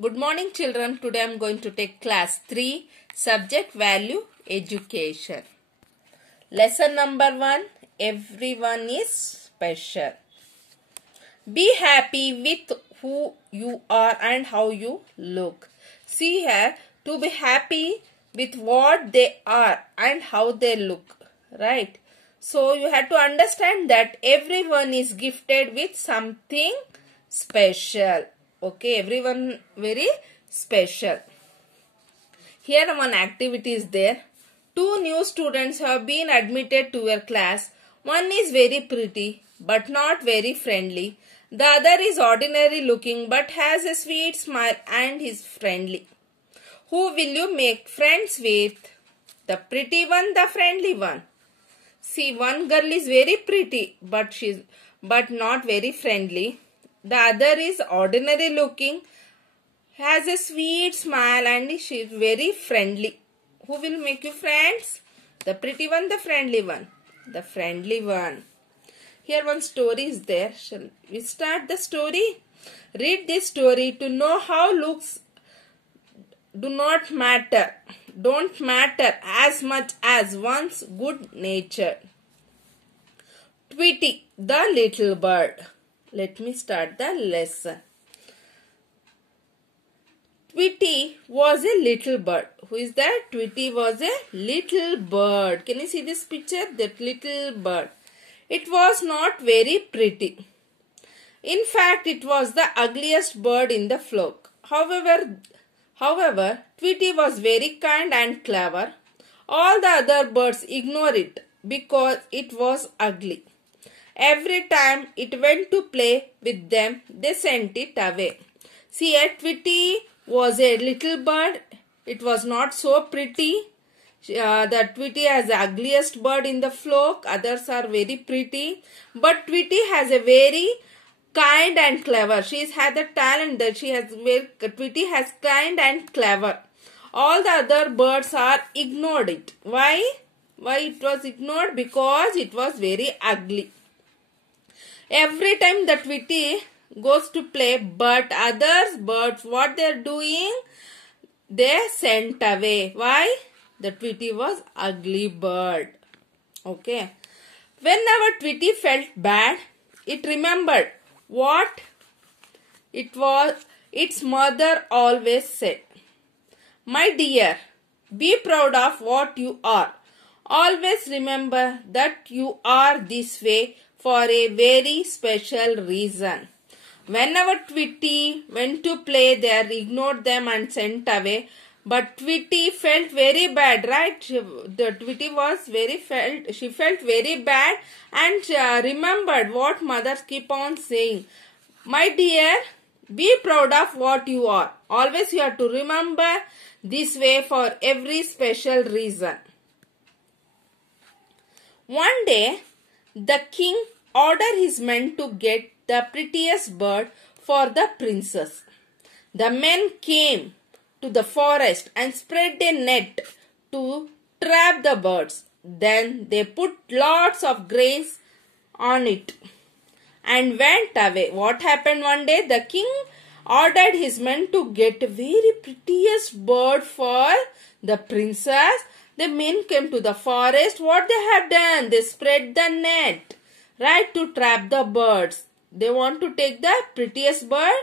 Good morning children. Today I am going to take class 3 subject value education. Lesson number 1. Everyone is special. Be happy with who you are and how you look. See here, to be happy with what they are and how they look. Right? So you have to understand that everyone is gifted with something special. Okay, everyone very special. Here one activity is there. 2 new students have been admitted to your class. One is very pretty but not very friendly. The other is ordinary looking but has a sweet smile and is friendly. Who will you make friends with? The pretty one, the friendly one. See, one girl is very pretty but not very friendly. The other is ordinary looking, has a sweet smile and she is very friendly. Who will make you friends? The pretty one, the friendly one. The friendly one. Here one story is there. Shall we start the story? Read this story to know how looks don't matter as much as one's good nature. Tweety, the little bird. Let me start the lesson. Tweety was a little bird. Who is that? Tweety was a little bird. Can you see this picture? That little bird. It was not very pretty. In fact, it was the ugliest bird in the flock. However, Tweety was very kind and clever. All the other birds ignored it because it was ugly. Every time it went to play with them, they sent it away. See, Tweety was a little bird. It was not so pretty. The Tweety has the ugliest bird in the flock. Others are very pretty. But Tweety has a very kind and clever. She has the talent that Tweety has kind and clever. All the other birds are ignored it. Why? Why it was ignored? Because it was very ugly. Every time the Tweety goes to play, but other birds, what they are doing? They sent away. Why? The Tweety was ugly bird. Okay. Whenever Tweety felt bad, it remembered what its mother always said. My dear, be proud of what you are. Always remember that you are this way for a very special reason. Whenever Tweety went to play, they ignored them and sent away. But Tweety felt very bad, right? She felt very bad and remembered what mothers keep on saying. My dear, be proud of what you are. Always you have to remember this way for every special reason. One day, the king ordered his men to get the prettiest bird for the princess. The men came to the forest and spread a net to trap the birds. Then they put lots of grains on it and went away. What happened one day? The king ordered his men to get a very prettiest bird for the princess. The men came to the forest. What they have done? They spread the net, right, to trap the birds. They want to take the prettiest bird.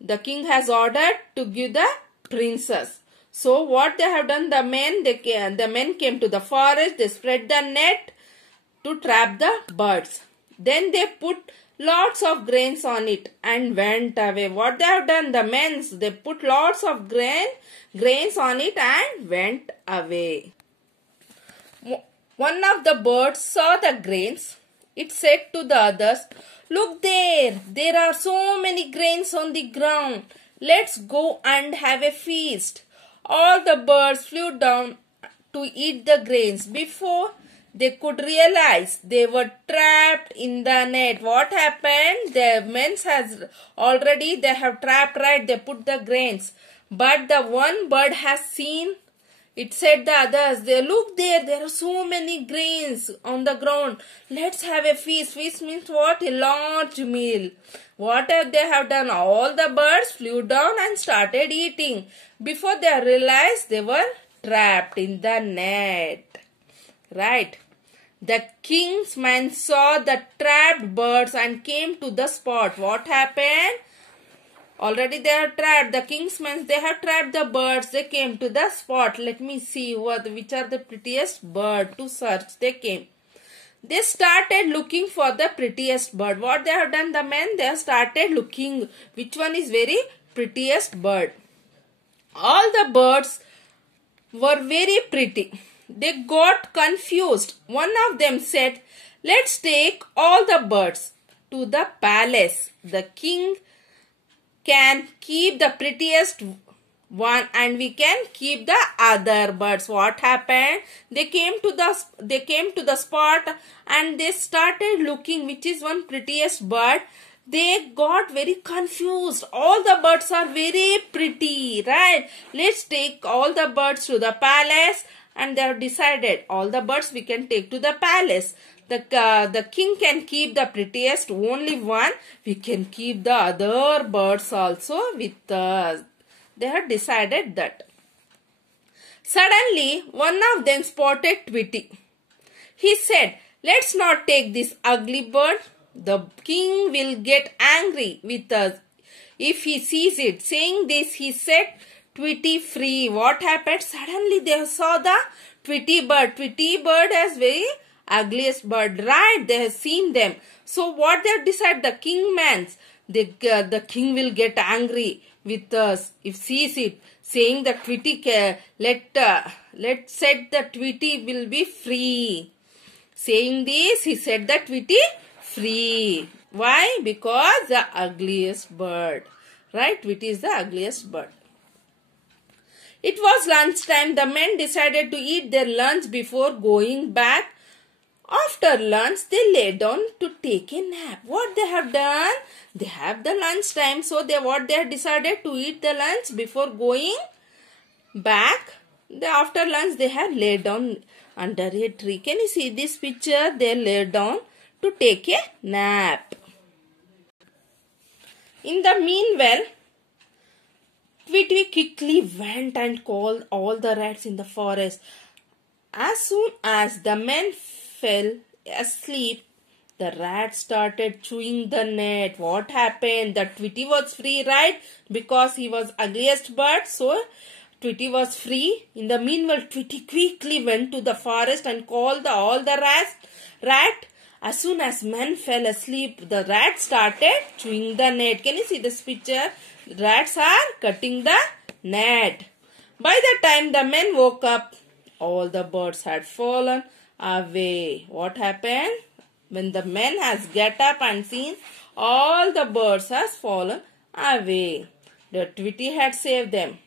The king has ordered to give the princess. So what they have done? The men came to the forest. They spread the net to trap the birds. Then they put lots of grains on it and went away. What they have done? They put lots of grains on it and went away. One of the birds saw the grains. It said to the others, look there are so many grains on the ground. Let's go and have a feast. All the birds flew down to eat the grains. Before they could realize, they were trapped in the net. What happened? The men they have trapped, right? They put the grains. But the one bird has seen It said the others, they look there are so many grains on the ground. Let's have a feast. Feast means what? A large meal. What have they have done? All the birds flew down and started eating. Before they realized they were trapped in the net. Right. The king's men saw the trapped birds and came to the spot. What happened? Already they are trapped. The king's men, they have trapped the birds. They came to the spot. Let me see which are the prettiest bird to search. They came. They started looking for the prettiest bird. What they have done, the men, they have started looking which one is very prettiest bird. All the birds were very pretty. They got confused. One of them said, let's take all the birds to the palace. The king can keep the prettiest one and we can keep the other birds. What happened? They came to the spot and they started looking which is one prettiest bird. They got very confused. All the birds are very pretty, right? Let's take all the birds to the palace, and they have decided all the birds we can take to the palace. The king can keep the prettiest only one. We can keep the other birds also with us. They had decided that. Suddenly, one of them spotted Tweety. He said, let's not take this ugly bird. The king will get angry with us if he sees it. Saying this, he set Tweety free. What happened? Suddenly, they saw the Tweety bird. Tweety bird is very ugliest bird, right? They have seen them. So what they have decided, the king means the king will get angry with us if sees it. Saying that Tweety, let's set the Tweety will be free. Saying this, he set the Tweety free. Why? Because the ugliest bird, right? Tweety is the ugliest bird. It was lunchtime. The men decided to eat their lunch before going back. After lunch, they lay down to take a nap. What they have done? They have the lunch time. So they have decided to eat the lunch before going back. After lunch, they have laid down under a tree. Can you see this picture? They lay down to take a nap. In the meanwhile, Tweety quickly went and called all the rats in the forest. As soon as the men fell asleep, the rat started chewing the net. What happened? The Tweety was free, right? Because he was ugliest bird, so Tweety was free. In the meanwhile, Tweety quickly went to the forest and called all the rat. As soon as men fell asleep, the rat started chewing the net. Can you see this picture? Rats are cutting the net. By the time the men woke up, all the birds had fallen away. What happened? When the men has get up and seen, all the birds has fallen away. The Tweety had saved them.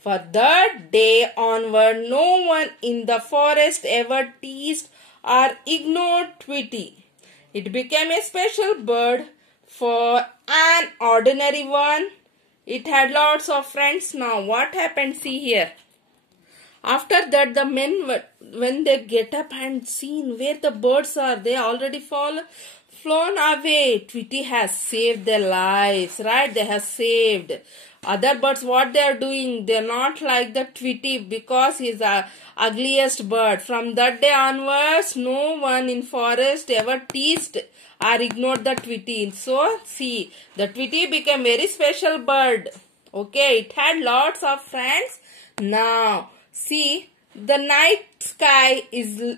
For that day onward, no one in the forest ever teased or ignored Tweety. It became a special bird for an ordinary one. It had lots of friends now. What happened? See here. After that, the men, when they get up and seen where the birds are, they already flown away. Tweety has saved their lives, right? They have saved. Other birds, what they are doing, they are not like the Tweety because he is the ugliest bird. From that day onwards, no one in forest ever teased or ignored the Tweety. So, see, the Tweety became very special bird. Okay, it had lots of friends. Now, see, the night sky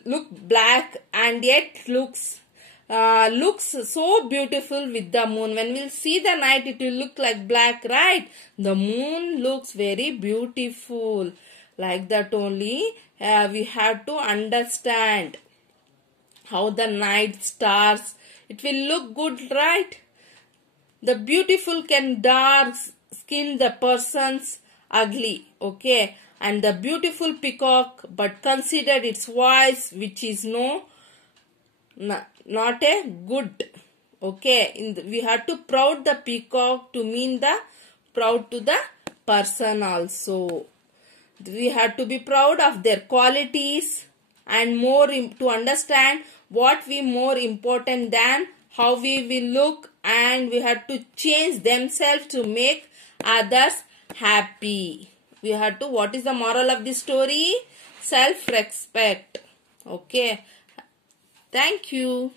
look black and yet looks so beautiful with the moon. When we'll see the night, it will look like black, right? The moon looks very beautiful. Like that only, we have to understand how the night stars, it will look good, right? The beautiful can dark skin the person's ugly, okay? And the beautiful peacock, but consider its voice, which is not a good, okay? We have to proud the peacock to mean the proud to the person also. We have to be proud of their qualities and to understand what we more important than how we will look, and we have to change themselves to make others happy. We have to, what is the moral of the story? Self-respect. Okay. Thank you.